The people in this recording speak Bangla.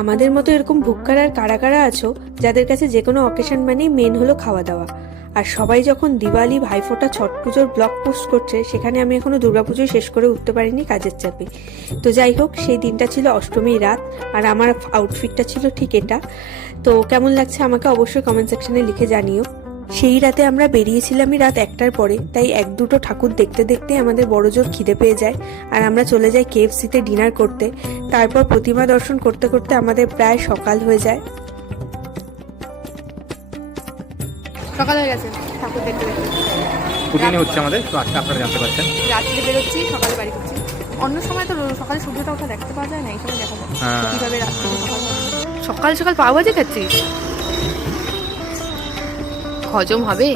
আমাদের মতো এরকম ভুক্কার আর কারা কারা আছো যাদের কাছে যে কোনো অকেশন মানেই মেন হলো খাওয়া দাওয়া। আর সবাই যখন দিওয়ালি, ভাইফোঁটা, ছট পুজোর ব্লগ পোস্ট করছে, সেখানে আমি এখনো দুর্গাপুজোই শেষ করে উঠতে পারিনি কাজের চাপে। তো যাই হোক, সেই দিনটা ছিল অষ্টমীর রাত, আর আমার আউটফিটটা ছিল ঠিক এটা। তো কেমন লাগছে আমাকে অবশ্যই কমেন্ট সেকশনে লিখে জানিও। সেই রাতে আমরা বেরিয়েছিলামই রাত 1টার পরে, তাই 1-2টো ঠাকুর দেখতে দেখতে আমাদের বড় জোর খিদে পেয়ে যায়, আর আমরা চলে যাই KFC-তে ডিনার করতে। তারপর প্রতিমা দর্শন করতে করতে আমাদের প্রায় সকাল হয়ে যায়। সকাল হয়ে গেছে ঠাকুর দেখতে দেখতে। ছুটি হচ্ছে আমাদের, তো আজকে আপনারা জানতে পারছেন রাত্রে বেরোচ্ছি, সকালে বাড়ি করছি। অন্য সময় তো সকালে সূর্যটা ওঠা দেখতে পাওয়া যায় না, এই সময় দেখা যায় কিভাবে রাত্রে সকাল সকাল পাওয়া যায় খাচ্ছিস, হজম হবে।